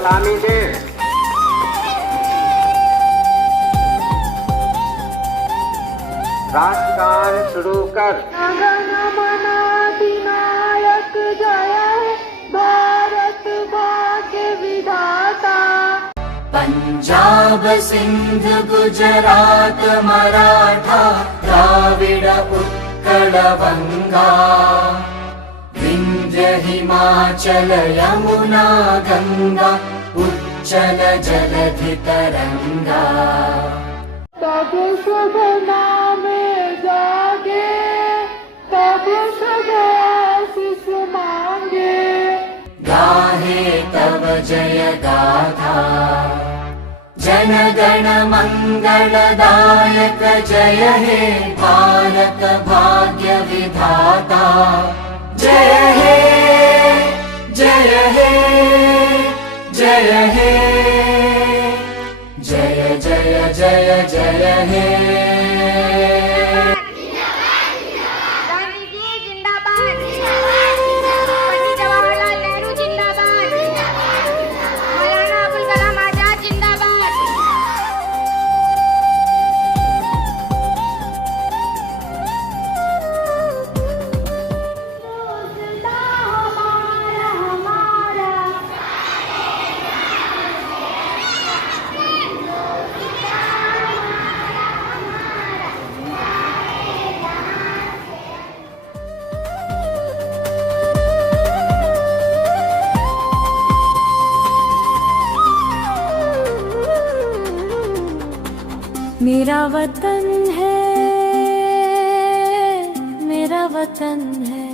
सलामी दें। राष्ट्रगान शुरू कर। गण मन अधिनायक जय हे भारत भाग्य विधाता। पंजाब सिंध गुजरात मराठा द्राविड उत्कल बंगा विंध्य हिमाचल यमुना गंगा उच्चल जलधि तरंगा। तब शुभ नाम जागे तब शुभ आशीष मांगे। गाहे तब जय गाथा जन गण मंगलदायक जय हे भारत भाग्य विधाता। जय हे जय हे जय हे जय जय जय जय हे। मेरा वतन है, मेरा वतन है,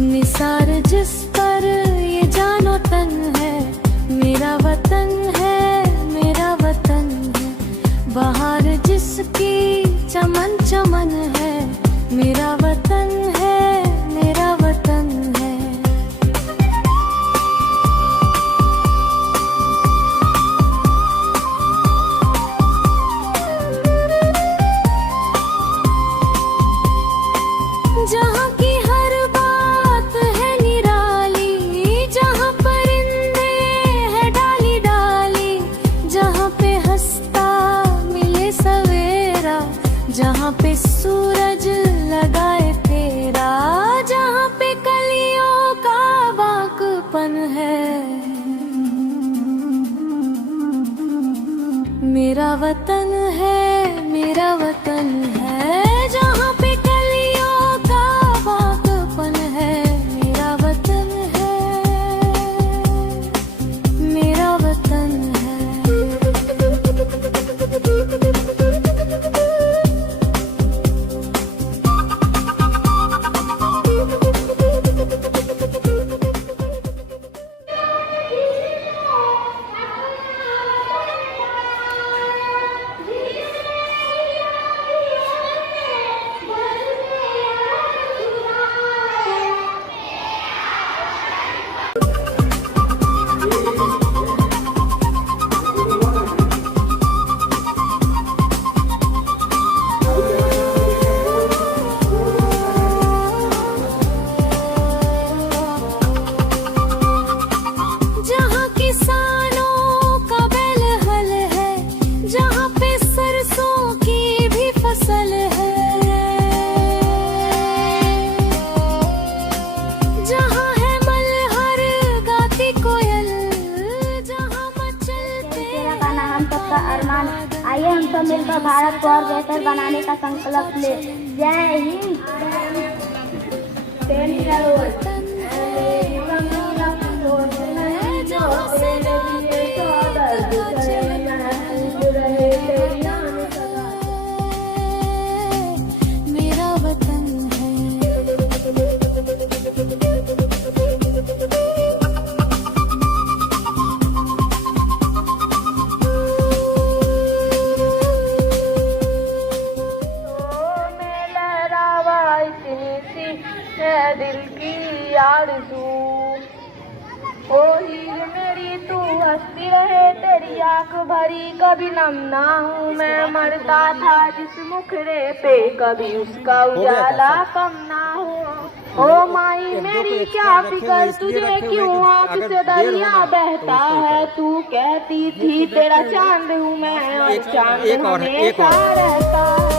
निसार जिस पर ये जानो तन है। मेरा वतन है, मेरा वतन है, बहार जिसकी चमन चमन है। मेरा वतन है, मेरा वतन है। जहाँ की हर बात है निराली, जहाँ परिंदे है डाली डाली, जहाँ पे हंसता मिले सवेरा, जहाँ पे सूरज लगाए तेरा, जहाँ पे कलियों का बाकपन है। मेरा वतन है, मेरा वतन है, जहाँ पे अरमान। आइए हम सब मिलकर भारत को और बेहतर बनाने का संकल्प ले। जय हिंद। मेरा वतन दिल की आरज़ू, ओ हीर मेरी कभी तू हंसती रहे, तेरी आंख भरी कभी नम ना हूँ मैं। मरता था जिस मुखड़े पे, कभी उसका उजाला कम ना हो। ओ माई मेरी क्या फिकर, तुझे क्यों आंख से दरिया बहता है। तू कहती थी तेरा चांद हूँ मैं, और चांद हमेशा रहता है।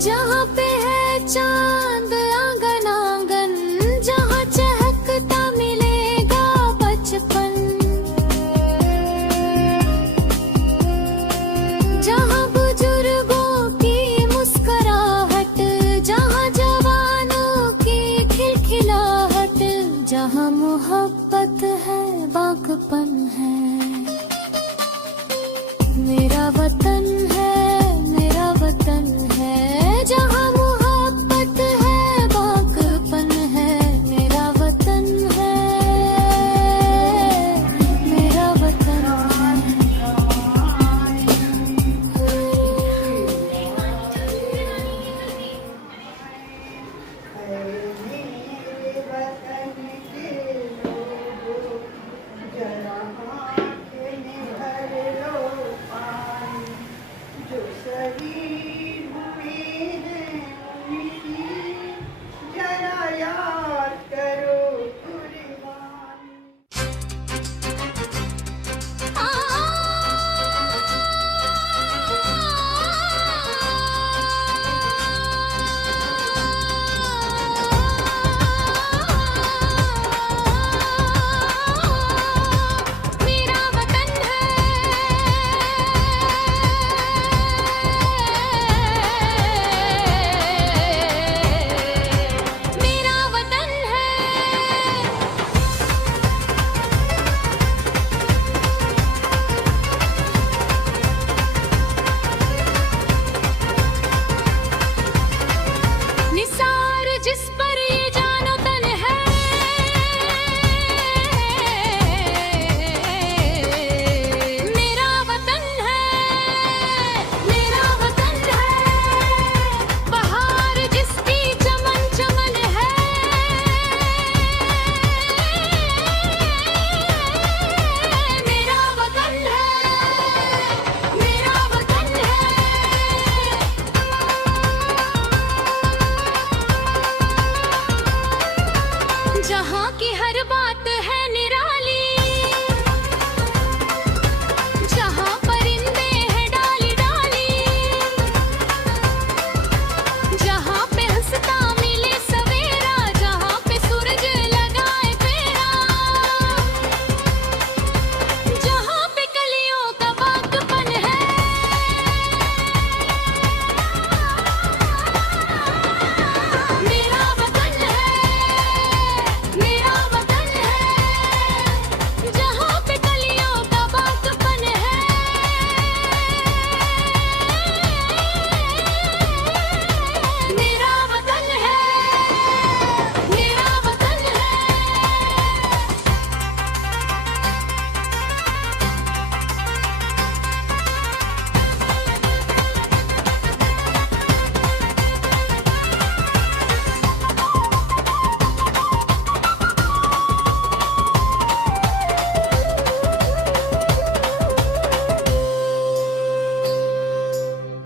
जहाँ पे है चांद आंगन आंगन, जहाँ चहकता मिलेगा बचपन। जहाँ बुजुर्गों की मुस्कुराहट, जहाँ जवानों की खिलखिलाहट, जहाँ मोहब्बत है बांकपन है। मेरा वतन है, मेरा वतन है, जहाँ मोहब्बत है बांकपन है। मेरा वतन है, मेरा वतन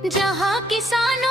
जहाँ किसान